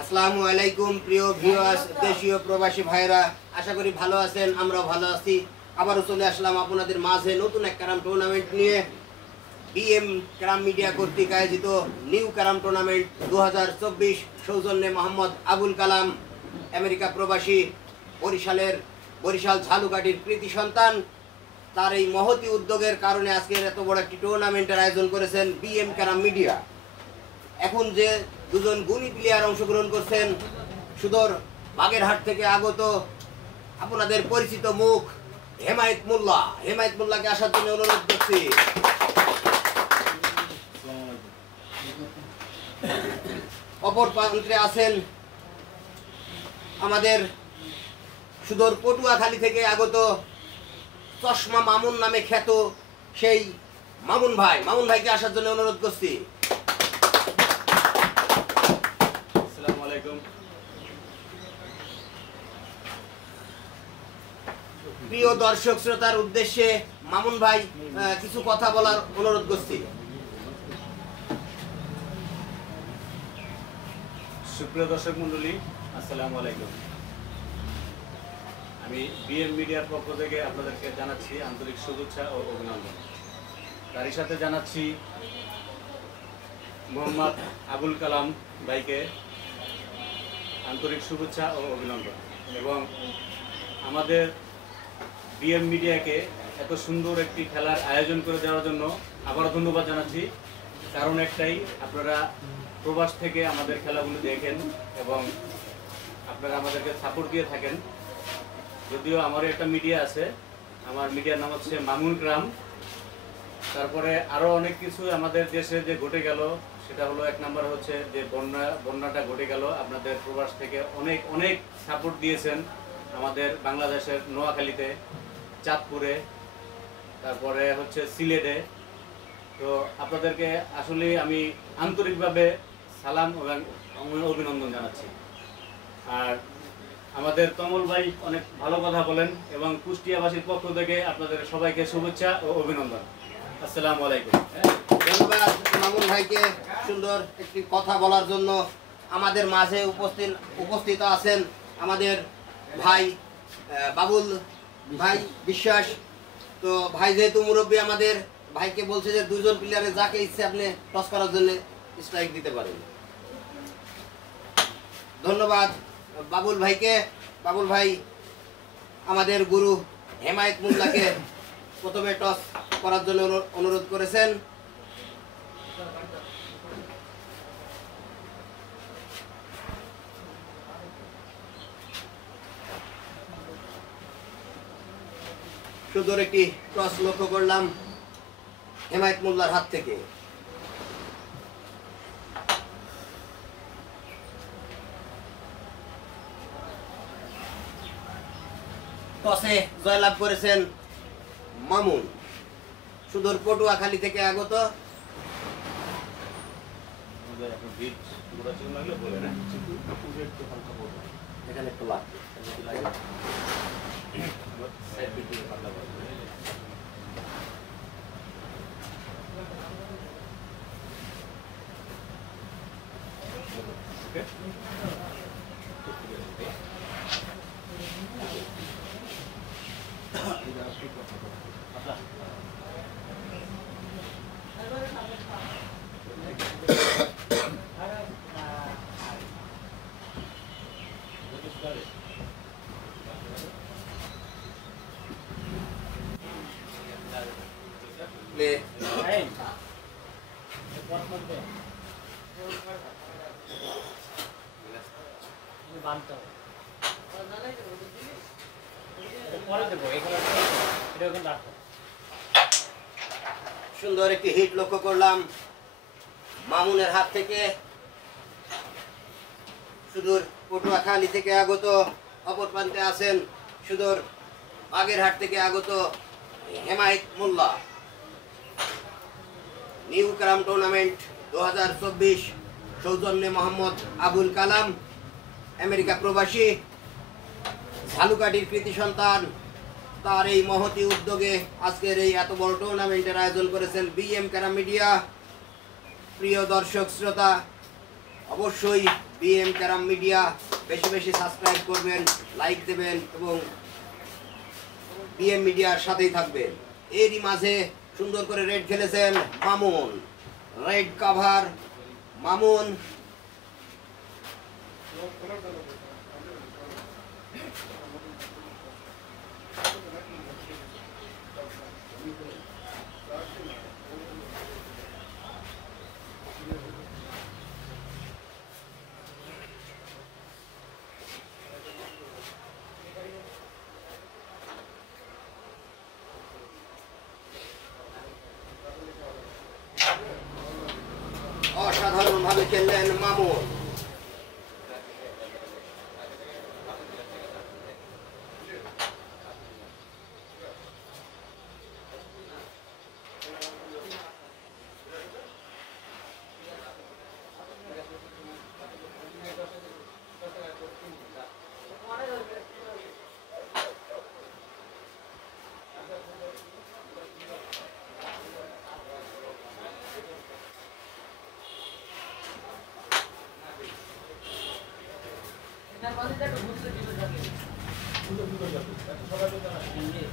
আসসালামু আলাইকুম প্রিয় ভিউয়ার্স, দেশীয় প্রবাসী ভাইরা, আশা করি ভালো আছেন। আমরাও ভালো আছি। আবারও চলে আসলাম আপনাদের মাঝে নতুন এক ক্যারাম টুর্নামেন্ট নিয়ে। বিএম ক্যারাম মিডিয়া কর্তৃক আয়োজিত নিউ ক্যারাম টুর্নামেন্ট 2024 সৌজন্যে মোহাম্মদ আবুল কালাম, আমেরিকা প্রবাসী, বরিশাল ঝালুকাঠির কৃতি সন্তান। তার এই মহতি উদ্যোগের কারণে আজকের এত বড় একটি টুর্নামেন্টের আয়োজন করেছেন বিএম ক্যারাম মিডিয়া। এখন যে দুজন গুণী প্লেয়ার অংশগ্রহণ করছেন, সুদূর বাগেরহাট থেকে আগত আপনাদের পরিচিত মুখ হেমায়েত মোল্লা। হেমায়েত মোল্লাকে আসার জন্য অনুরোধ করছি। অপর প্রান্তে আছেন আমাদের সুদূর পটুয়াখালী থেকে আগত চশমা মামুন নামে খ্যাত সেই মামুন ভাই। মামুন ভাইকে আসার জন্য অনুরোধ করছি। আসসালামু আলাইকুম। প্রিয় দর্শক শ্রোতার উদ্দেশ্যে মামুন ভাই কিছু কথা বলার অনুরোধ করছি। সুপ্রিয় দর্শক মণ্ডলী, আসসালামু আলাইকুম। আমি বিএম মিডিয়ার পক্ষ থেকে আপনাদেরকে জানাচ্ছি আন্তরিক শুভেচ্ছা ও অভিনন্দন। তারই সাথে জানাচ্ছি মোহাম্মদ আবুল কালাম ভাইকে আন্তরিক শুভেচ্ছা ও অভিনন্দন, এবং আমাদের বিএম মিডিয়াকে এত সুন্দর একটি খেলার আয়োজন করে দেওয়ার জন্য আবারও ধন্যবাদ জানাচ্ছি। কারণ একটাই, আপনারা প্রবাস থেকে আমাদের খেলাগুলো দেখেন এবং আপনারা আমাদেরকে সাপোর্ট দিয়ে থাকেন। যদিও আমারও একটা মিডিয়া আছে, আমার মিডিয়ার নাম হচ্ছে মামুন গ্রাম। তারপরে আরও অনেক কিছু আমাদের দেশে যে ঘটে গেল, সেটা হলো এক নম্বর হচ্ছে যে বন্যাটা ঘটে গেল। আপনাদের প্রবাস থেকে অনেক অনেক সাপোর্ট দিয়েছেন আমাদের বাংলাদেশের নোয়াখালীতে, চাঁদপুরে, তারপরে হচ্ছে সিলেটে। তো আপনাদেরকে আসলে আমি আন্তরিকভাবে সালাম এবং অভিনন্দন জানাচ্ছি। আর আমাদের কমল ভাই অনেক ভালো কথা বলেন, এবং কুষ্টিয়াবাসীর পক্ষ থেকে আপনাদের সবাইকে শুভেচ্ছা ও অভিনন্দন। আসসালামু আলাইকুম। ধন্যবাদ মামুন ভাইকে সুন্দর একটি কথা বলার জন্য। আমাদের মাঝে উপস্থিত আছেন আমাদের ভাই বাবুল ভাই বিশ্বাস। তো ভাই যেহেতু মুরব্বী, আমাদের ভাইকে বলছে যে দুজন প্লেয়ারে যাকে ইচ্ছে আপনি টস করার জন্য স্ট্রাইক দিতে পারেন। ধন্যবাদ বাবুল ভাইকে। বাবুল ভাই আমাদের গুরু হেমায়েত মোল্লাকে প্রথমে টস করার জন্য অনুরোধ করেছেন। সুন্দর একটি টস লক্ষ্য করলাম হেমায়েত মোল্লার হাত থেকে। টসে জয়লাভ করেছেন মামুন, সুদূর পটুয়াখালী থেকে আগত। এখানে একটু লাগবে। সুন্দর একটি হিট লক্ষ্য করলাম মামুনের হাত থেকে। সুদূর পটুয়াখালী থেকে আগত অপর প্রান্তে আছেন সুদূর বাগেরহাট থেকে আগত হেমায়েত মোল্লা। নিউ ক্যারাম টুর্নামেন্ট 2024 সৌজন্যে মোহাম্মদ আবুল কালাম, আমেরিকা প্রবাসী, ঝালুকাঠির কৃতি সন্তান। তার এই মহতি উদ্যোগে আজকের এই এত বড় টুর্নামেন্টের আয়োজন করেছেন বিএম ক্যারাম মিডিয়া। প্রিয় দর্শক শ্রোতা, অবশ্যই বিএম ক্যারাম মিডিয়া বেশি বেশি সাবস্ক্রাইব করবেন, লাইক দেবেন এবং বিএম মিডিয়ার সাথেই থাকবেন। এরই মাঝে সুন্দর করে রেড খেলেছেন মামুন, রেড কাভার মামুন। অসাধারণভাবে খেললেন মামুন।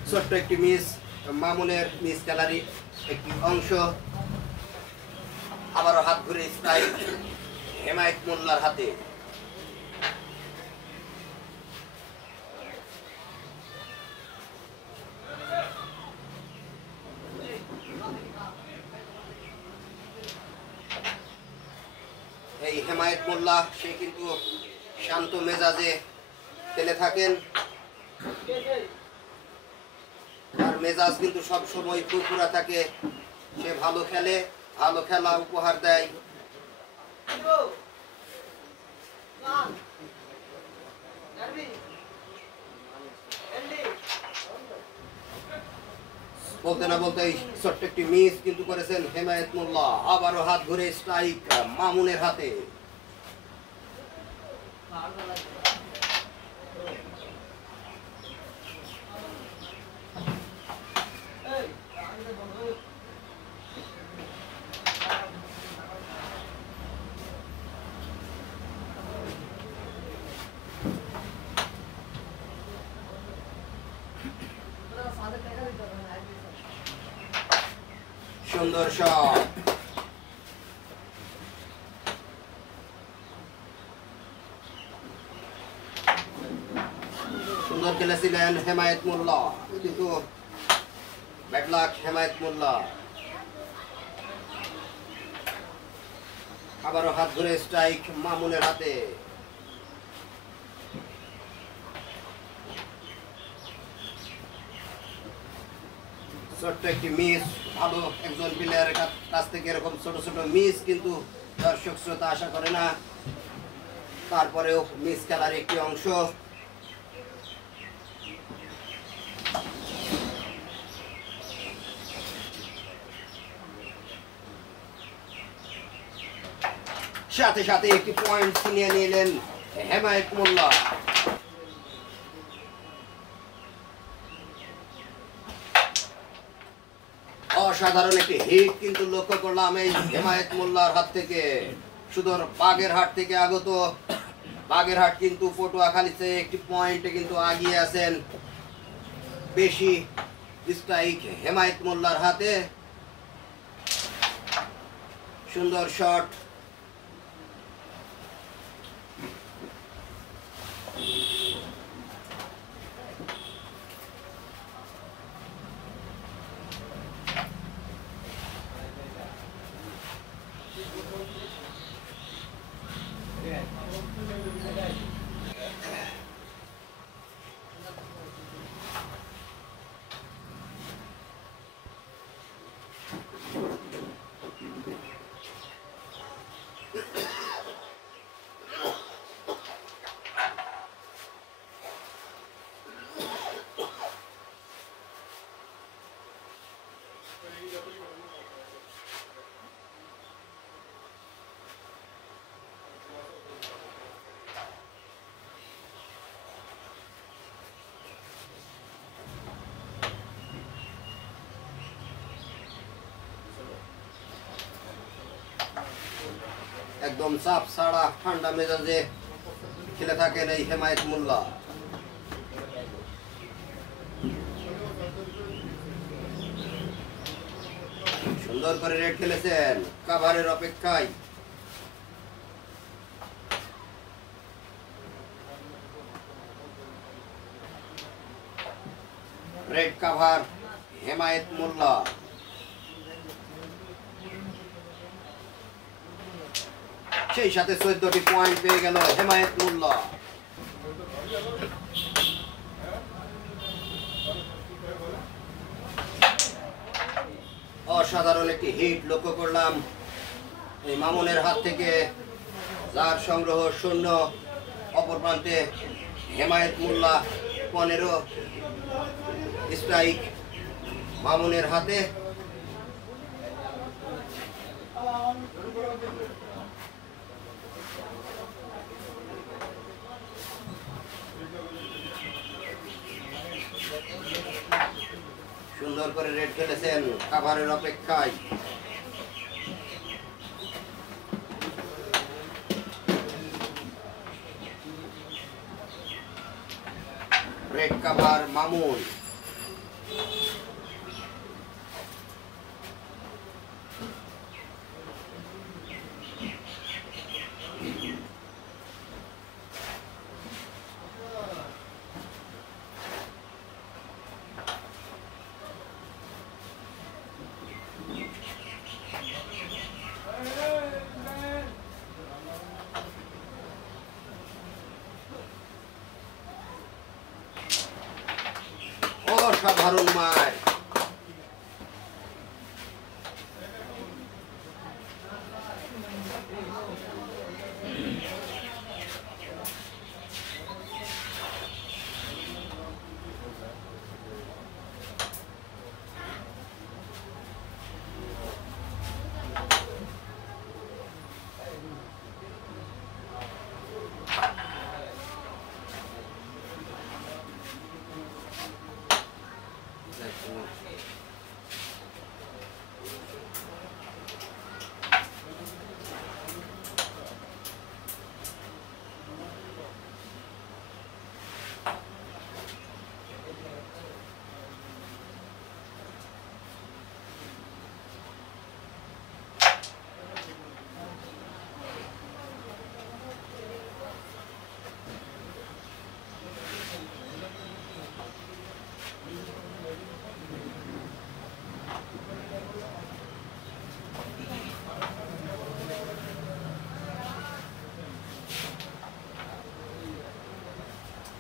ছোট্ট একটি মিস, মামুনের মিস গ্যালারি একটি অংশ। আবারও হাত ঘুরে স্ট্রাইক হেমায়েত মোল্লার হাতে। এই হেমায়েত মোল্লা সে কিন্তু শান্ত মেজাজে খেলে থাকেন, আর মেজাজ কিন্তু সব সময় ফুরফুরা থাকে। সে ভালো খেলে, ভালো খেলা উপহার দেয়। বলতে না বলতেই ছোট্ট একটি মিস কিন্তু করেছেন হেমায়েত মোল্লা। আবারও হাত ঘুরে স্ট্রাইক মামুনের হাতে। সুন্দর শট। সুন্দর খেলেছিলেন হেমায়েত মোল্লা, কিন্তু ব্যাড লাক হেমায়েত মোল্লা। আবারও হাত ধরে স্ট্রাইক মামুনের হাতে। ছোট্ট একটি মিস, ভালো একজন প্লেয়ারের কাছ থেকে এরকম ছোট ছোট মিস কিন্তু দর্শক শ্রোতা আশা করে না। তারপরেও মিস খেলার একটি অংশ। সাথে সাথে একটি পয়েন্ট ছিনিয়ে নিলেন হেমায়েত মোল্লা। অসাধারণ একটি হিট কিন্তু লক্ষ্য করলাম এই হেমায়েত মোল্লার হাত থেকে। সুদূর বাগেরহাট থেকে আগত। বাগেরহাট কিন্তু পটুয়াখালীতে একটি পয়েন্টে কিন্তু আগিয়ে আছেন। বেশি স্ট্রাইক হেমায়েত মোল্লার হাতে। সুন্দর শট। একদম চাপ ছাড়া ঠান্ডা মেজাজে খেলে থাকেন এই হেমায়েত মোল্লা। সুন্দর করে রেড খেলেছেন, কাভারের অপেক্ষায়। রেড কাভার হেমায়েত মোল্লা। সেই সাথে 14টি পয়েন্ট পেয়ে গেল হেমায়েত মোল্লা। অসাধারণ একটি হিট লক্ষ্য করলাম এই মামুনের হাত থেকে, যার সংগ্রহ শূন্য। অপর প্রান্তে হেমায়েত মোল্লা 15 স্ট্রাইক মামুনের হাতে। সুন্দর করে রেড খেলেছেন, কাভারের অপেক্ষায়। Red cover Mamun. অসাধারণ মার।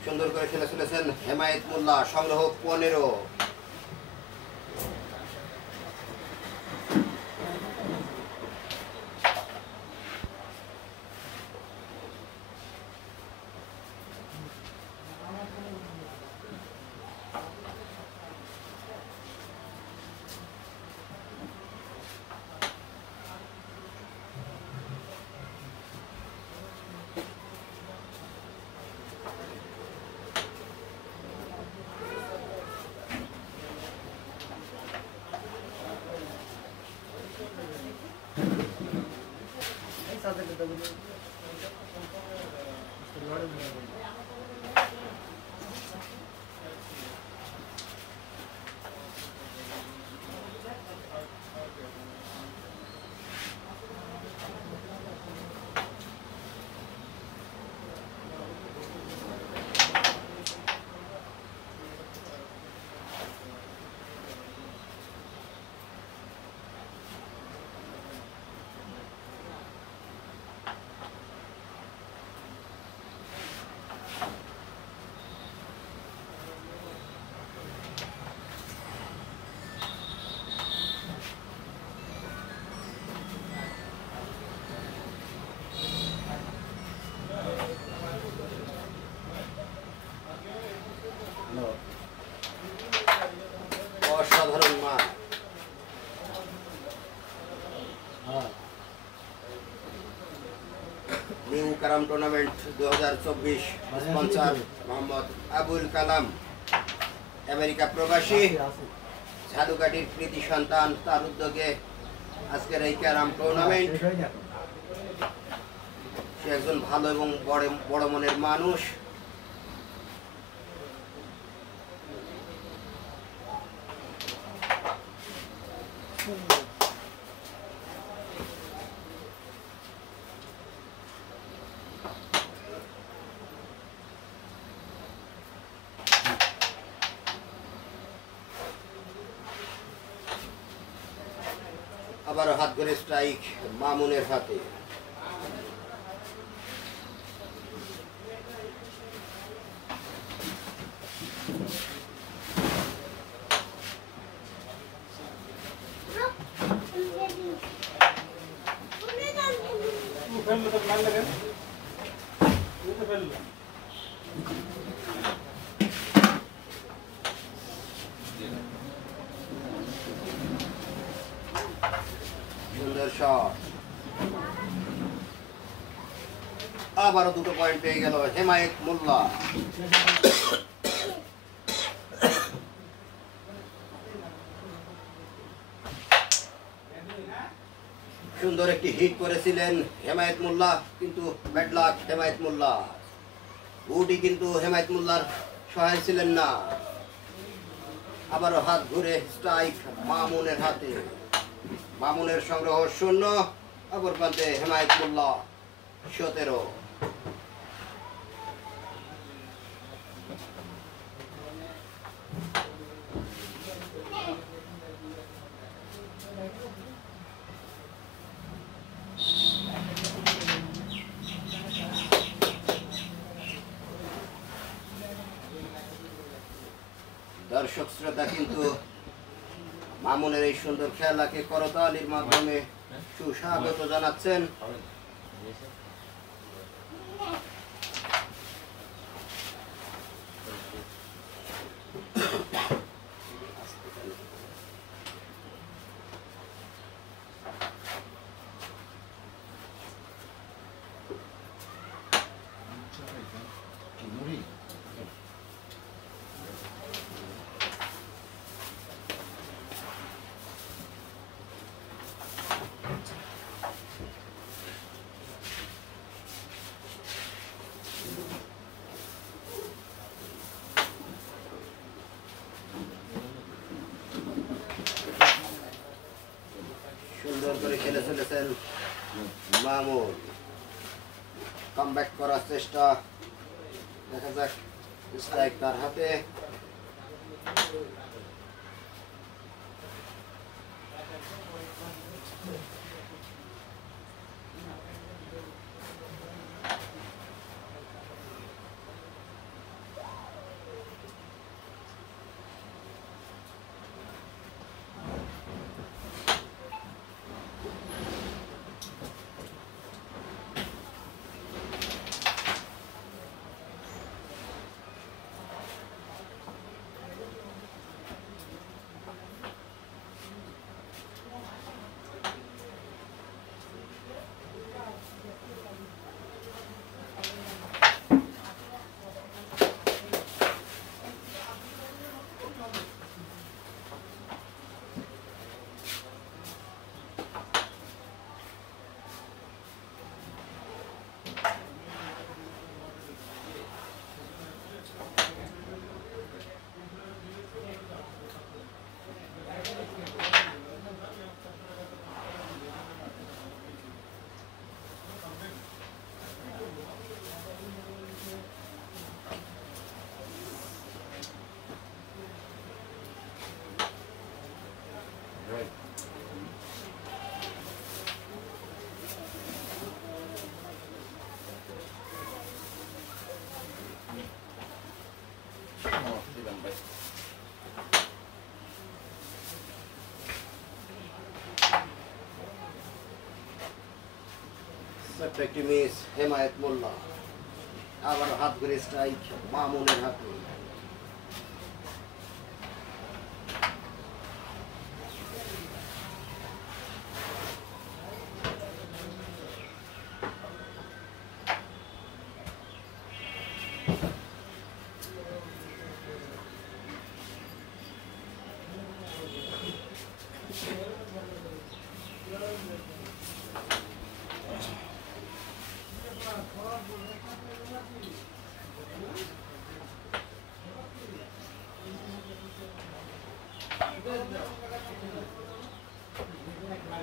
সুন্দর করে খেলে চলেছেন হেমায়েত মোল্লা, সংগ্রহ 15। অসাধারণ মার। নিউ কারাম tournament 2024 sponsor Mohammad Abul Kalam, America প্রবাসী, ঝালুকাঠির কৃতি সন্তান, তার উদ্যোগে আজকের এই ক্যারাম টুর্নামেন্ট। সে একজন ভালো এবং বড় বড় মনের মানুষ। আবারও হাত ধরে স্ট্রাইক মামুনের হাতে। সুন্দর শট। আবারও দুটো পয়েন্ট পেয়ে গেল হেমায়েত মোল্লা। সুন্দর একটি হিট করেছিলেন হেমায়েত মোল্লা, কিন্তু ব্যাড লাক হেমায়েত মোল্লা। বুটি কিন্তু হেমায়েত মোল্লার সহায় ছিলেন না। আবারও হাত ঘুরে স্ট্রাইক মামুনের হাতে। মামুনের সংগ্রহ শূন্য, অপর প্রান্তে হেমায়েত মোল্লা 17। দর্শক শ্রোতা কিন্তু মামুনের এই সুন্দর খেলাকে করতালির মাধ্যমে সুস্বাগত জানাচ্ছেন। সুন্দর করে খেলে চলেছেন মামুন। কামব্যাক করার চেষ্টা, দেখা যাক স্ট্রাইক তার হাতে। একটি মিস হেমায়েত মোল্লা। আবার হাত ঘুরে স্ট্রাইক মামুনের হাতে।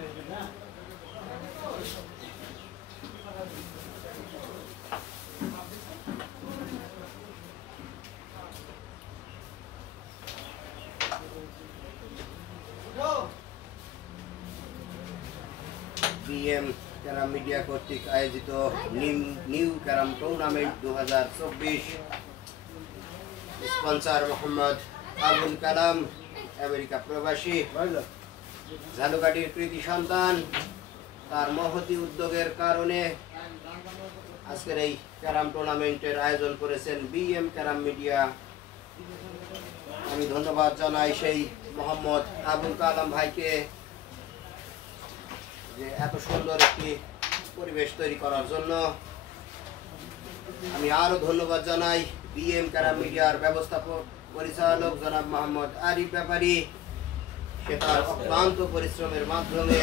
বিএম ক্যারাম মিডিয়া কর্তৃক আয়োজিত new carrom tournament 2024 sponsor Mohammad Abul Kalam, America প্রবাসী, ঝালুকাঠির কৃতি সন্তান। তার মহতি উদ্যোগের কারণে আজকের এই ক্যারাম টুর্নামেন্টের আয়োজন করেছেন বিএম ক্যারাম মিডিয়া। আমি ধন্যবাদ জানাই সেই মোহাম্মদ আবুল কালাম ভাইকে যে এত সুন্দর একটি পরিবেশ তৈরি করার জন্য। আমি আরো ধন্যবাদ জানাই বিএম ক্যারাম মিডিয়ার ব্যবস্থাপক পরিচালক জনাব মোহাম্মদ আরিফ ব্যাপারী। সে তার অক্লান্ত পরিশ্রমের মাধ্যমে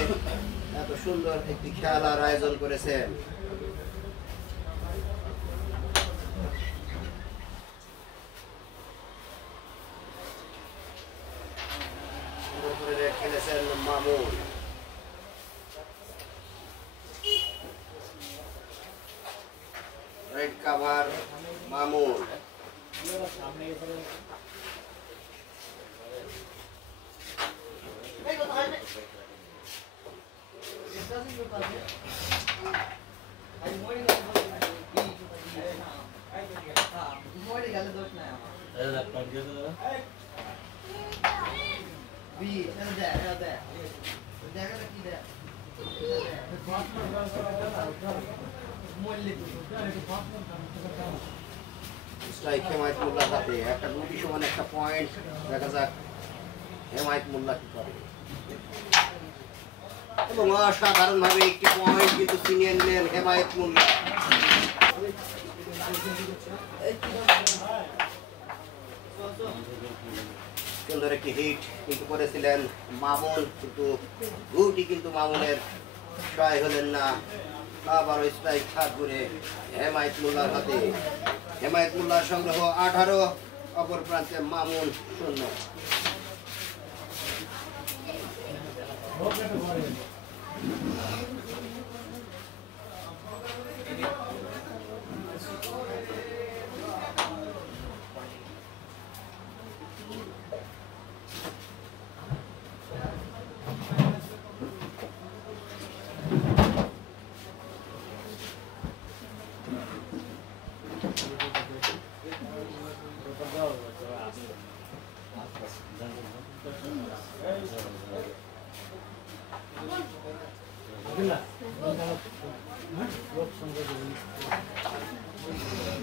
এত সুন্দর একটি খেলার আয়োজন করেছেন। খেলেছেন Mamun. Red cover Mamun. Strike Hemayet মোল্লার হাতে, একটা গুটি সমান একটা পয়েন্ট। দেখা যাক হেমায়েত মোল্লা কি করে। এবং অসাধারণ ভাবে একটি পয়েন্ট কিন্তু ছিনিয়ে নিলেন হেমায়েত মোল্লা। সুন্দর একটি হিট কিন্তু করেছিলেন মামুন, কিন্তু গুটি কিন্তু মামুনের সহায় হলেন না। আবারও স্ট্রাইক হাত ঘুরে হেমায়েত মোল্লার হাতে। হেমায়েত মোল্লার সংগ্রহ 18, অপর প্রান্তে মামুন 0।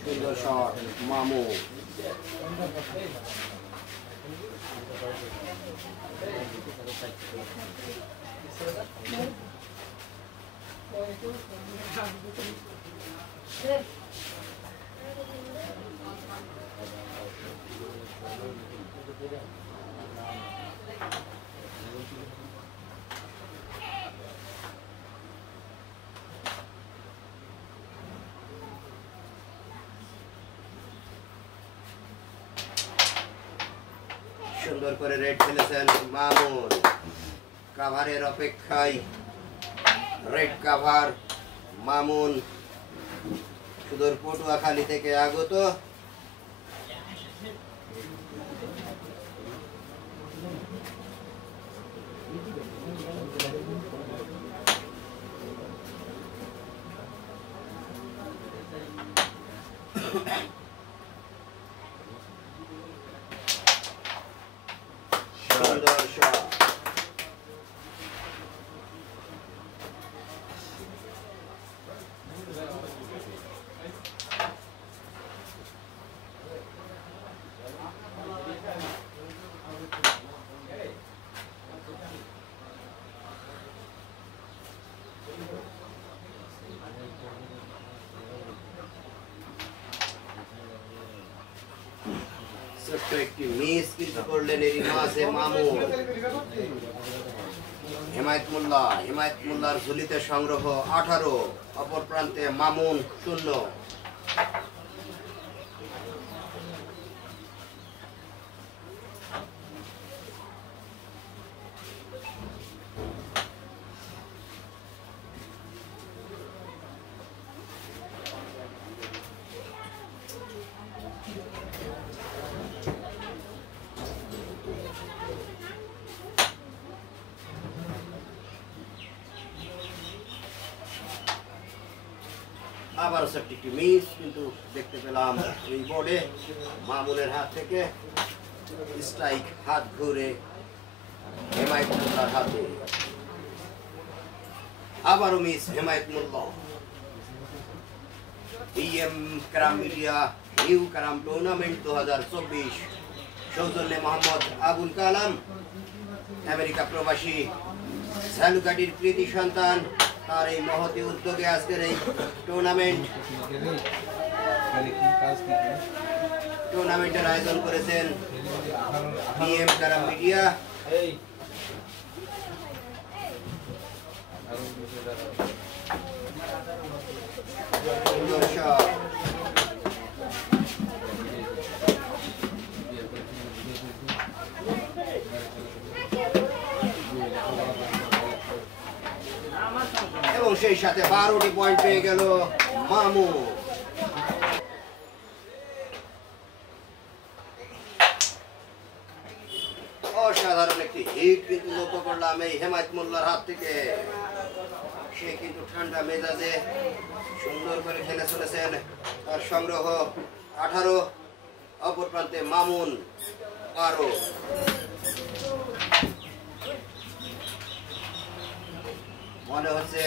সুন্দর শট মামু। সুন্দর করে রেড খেলেছেন মামুন। কাভারের অপেক্ষায় রেড কাভার মামুন, সুদূর পটুয়াখালী থেকে আগত। সুন্দর শট। ছোট্ট একটি মিস কিন্তু করলেন এরই মাঝে মামুন। হেমায়েত মোল্লার ঝুলিতে সংগ্রহ 18, অপর প্রান্তে মামুন 0। ছোট্ট একটি মিস কিন্তু দেখতে পেলাম এই বোর্ডে মামুনের হাত থেকে স্ট্রাইক, হাত ঘুরে হেমায়েত মোল্লার হাতে। আবারও মিস হেমায়েত মোল্লা। বিএম ক্রাম মিডিয়া নিউ ক্রাম টুর্নামেন্ট 2024 সৌজন্যে মোহাম্মদ আবুল কালাম, আমেরিকা প্রবাসী ঝালুকাঠির কৃতি সন্তান, তার এই মহতি উদ্যোগে আজকের এই টুর্নামেন্টের আয়োজন করেছেন বিএম ক্রাম মিডিয়া। এবং সেই সাথে 12টি পয়েন্ট পেয়ে গেল মামু। অসাধারণ একটি হিট কিন্তু লক্ষ্য করলাম এই হেমায়েত মোল্লার হাত থেকে। সে কিন্তু ঠান্ডা মেজাজে সুন্দর করে খেলে চলেছেন। তার সংগ্রহ 18, অপর প্রান্তে মামুন 12। মনে হচ্ছে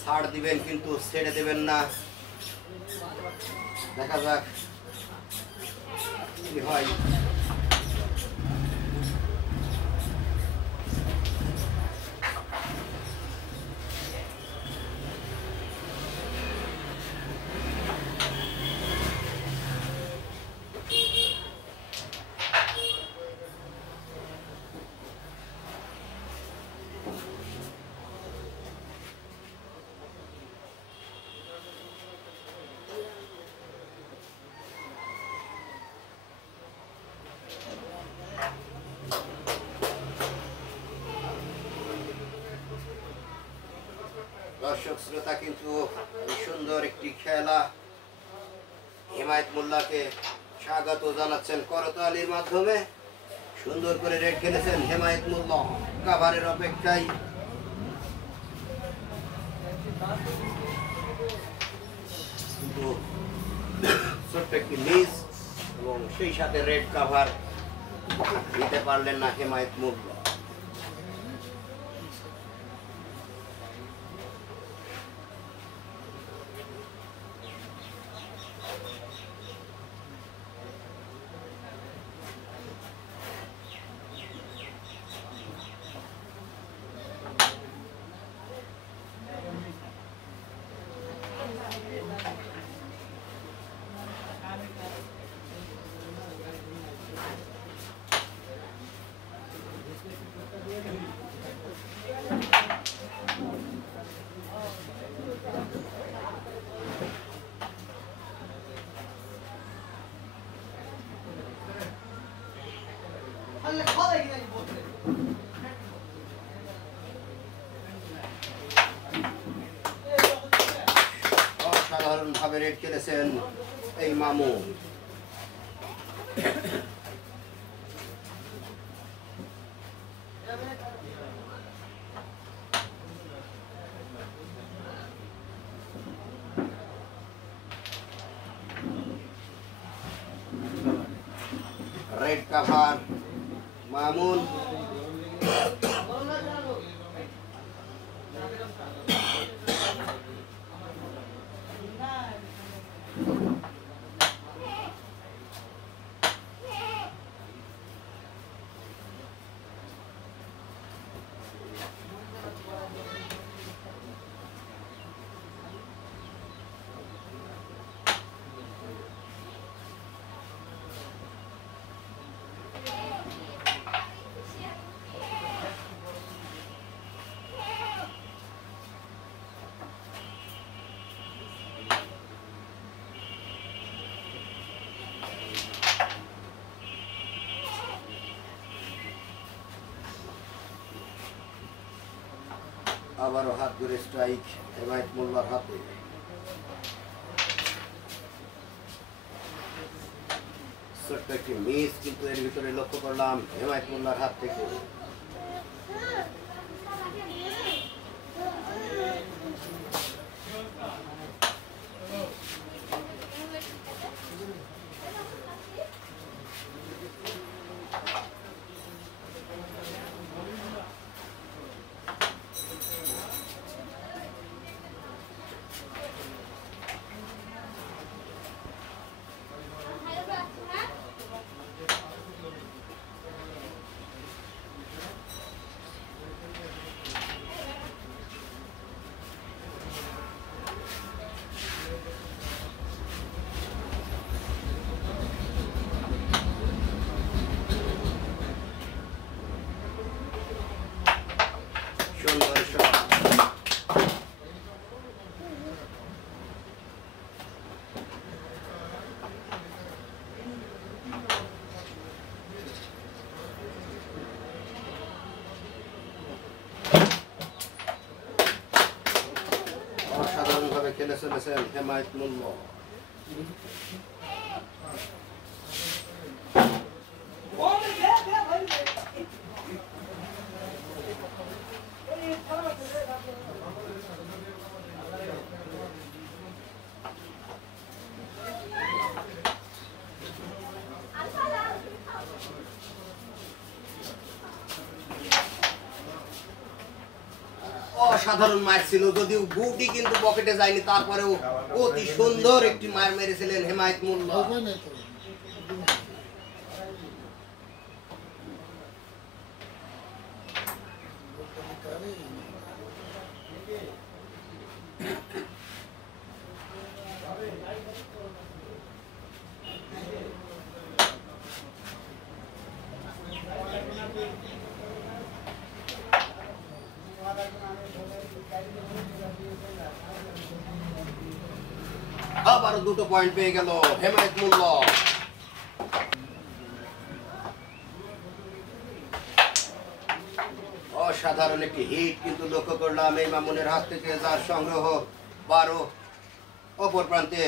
ছাড় দিবেন কিন্তু ছেড়ে দেবেন না। দেখা যাক কি হয়। দর্শক শ্রোতা কিন্তু সুন্দর একটি খেলা, হেমায়েত মোল্লাকে স্বাগত জানাচ্ছেন করতালির মাধ্যমে। সুন্দর করে রেড খেলেছেন হেমায়েত মোল্লা, কাভারের অপেক্ষায়। কিন্তু ছোট্ট একটি মিস এবং সেই সাথে রেড কাভার দিতে পারলেন না হেমায়েত মোল্লা। অসাধারণভাবে রেড খেলেছেন এই মামু। Red cover Mamun. আবারও হাত ধরে স্ট্রাইক হেমায়েত মোল্লার হাতে। ছোট্ট একটি মিস কিন্তু এর ভিতরে লক্ষ্য করলাম হেমায়েত মোল্লার হাত থেকে। খেলে চলেছেন হেমায়েত মোল্লা। অসাধারণ মার ছিল, যদিও গুটি কিন্তু পকেটে যায়নি, তারপরেও অতি সুন্দর একটি মার মেরেছিলেন হেমায়েত মোল্লা। আবারও দুটো পয়েন্ট পেয়ে গেল হেমায়েত মোল্লা। অসাধারণ একটি হিট কিন্তু লক্ষ্য করলাম এই মামুনের হাত থেকে, যার সংগ্রহ 12, অপর প্রান্তে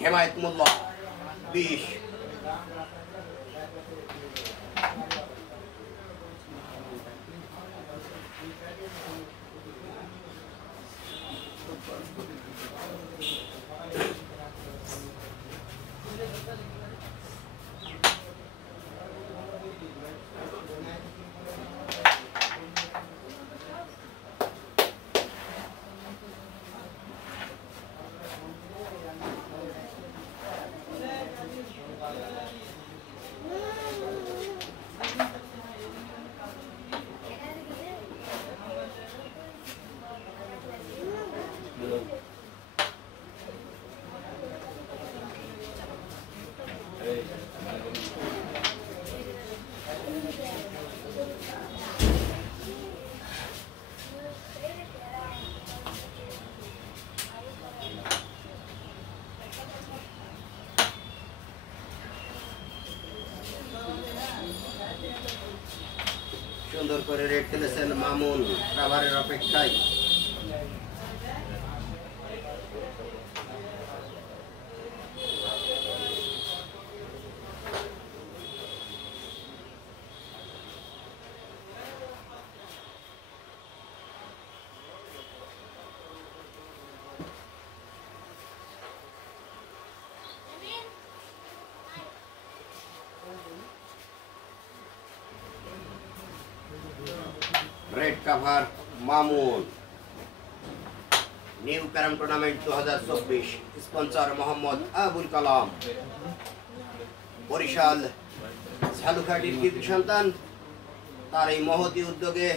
হেমায়েত মোল্লা 20। সুন্দর করে রেড খেলেছেন মামুন, কাভারের অপেক্ষায়। Red cover Mamun. New carrom tournament 2024, sponsor Mohammad Abul Kalam, Barishal ঝালুঘাটির কৃতি সন্তান। তার এই মহতি উদ্যোগে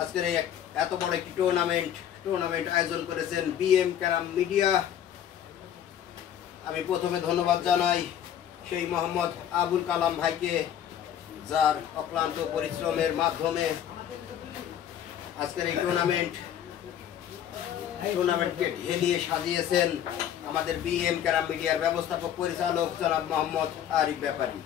আজকের এই এত বড় একটি টুর্নামেন্ট আয়োজন করেছেন বিএম ক্যারাম মিডিয়া। আমি প্রথমে ধন্যবাদ জানাই সেই মোহাম্মদ আবুল কালাম ভাইকে, যার অক্লান্ত পরিশ্রমের মাধ্যমে আজকের এই টুর্নামেন্টকে ঢেলিয়ে সাজিয়েছেন আমাদের বিএম ক্যারাম মিডিয়ার ব্যবস্থাপক পরিচালক জনাব মোহাম্মদ আরিফ ব্যাপারী।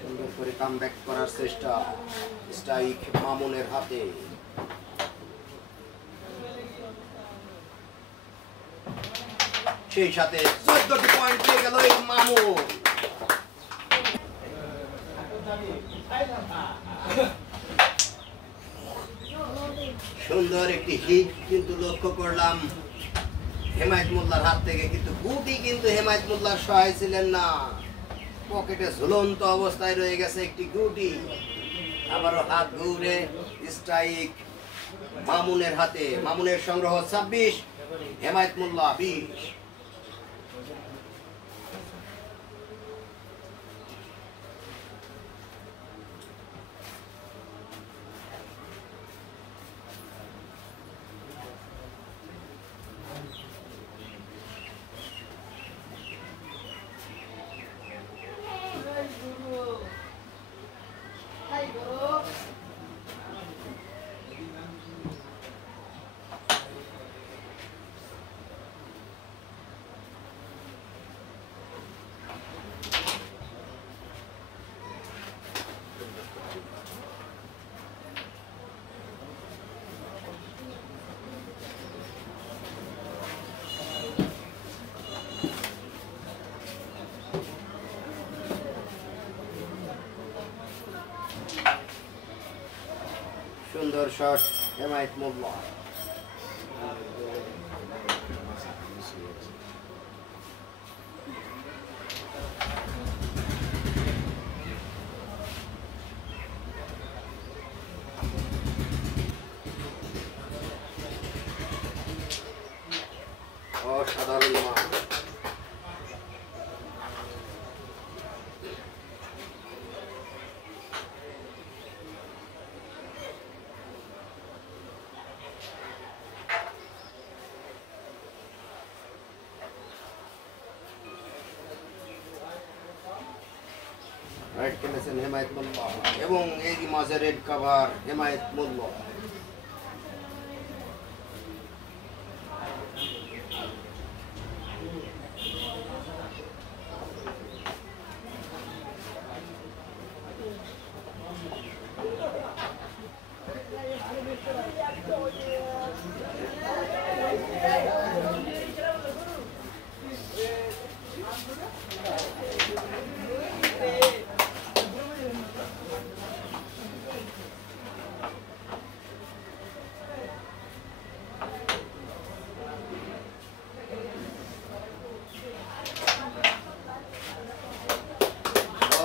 সুন্দর করে কামব্যাক করার চেষ্টা, স্ট্রাইক মামুনের হাতে। সেই সাথে 14টি পয়েন্ট পেয়ে গেল এই মামুন। সুন্দর একটি হিট কিন্তু লক্ষ্য করলাম হেমায়েত মোল্লার হাত থেকে, কিন্তু গুটি কিন্তু হেমায়েত মোল্লার সহায় ছিলেন না। পকেটে ঝুলন্ত অবস্থায় রয়ে গেছে একটি গুটি। আবারও হাত ঘুরে স্ট্রাইক মামুনের হাতে। মামুনের সংগ্রহ 26, হেমায়েত মোল্লা 20। সুন্দর শট হেমায়েত মোল্লা। অসাধারণ মাঠ। রাইট খেলেছেন হেমায়েত মোল্লা এবং এই মাঝে রেড কাভার হেমায়েত মোল্লা।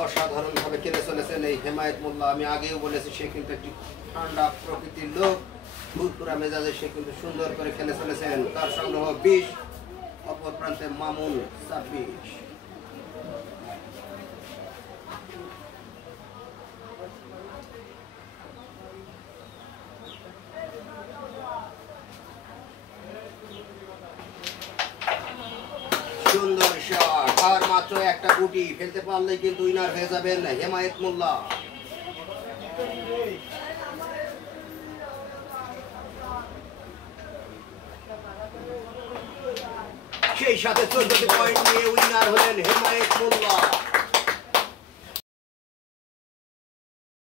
অসাধারণভাবে খেলে চলেছেন এই হেমায়েত মোল্লা। আমি আগেও বলেছি সে কিন্তু একটি ঠান্ডা প্রকৃতির লোক, ফুরফুরা মেজাজে সে কিন্তু সুন্দর করে খেলে চলেছেন। তার সংগ্রহ 20, অপর প্রান্তে মামুন 26। সুন্দর শট, আর মাত্র একটা গুটি ফেলতে পারলে কিন্তু উইনার হয়ে যাবেন হেমায়েত মোল্লা। সেই সাথে 14টি পয়েন্ট নিয়ে উইনার হলেন হেমায়েত মোল্লা।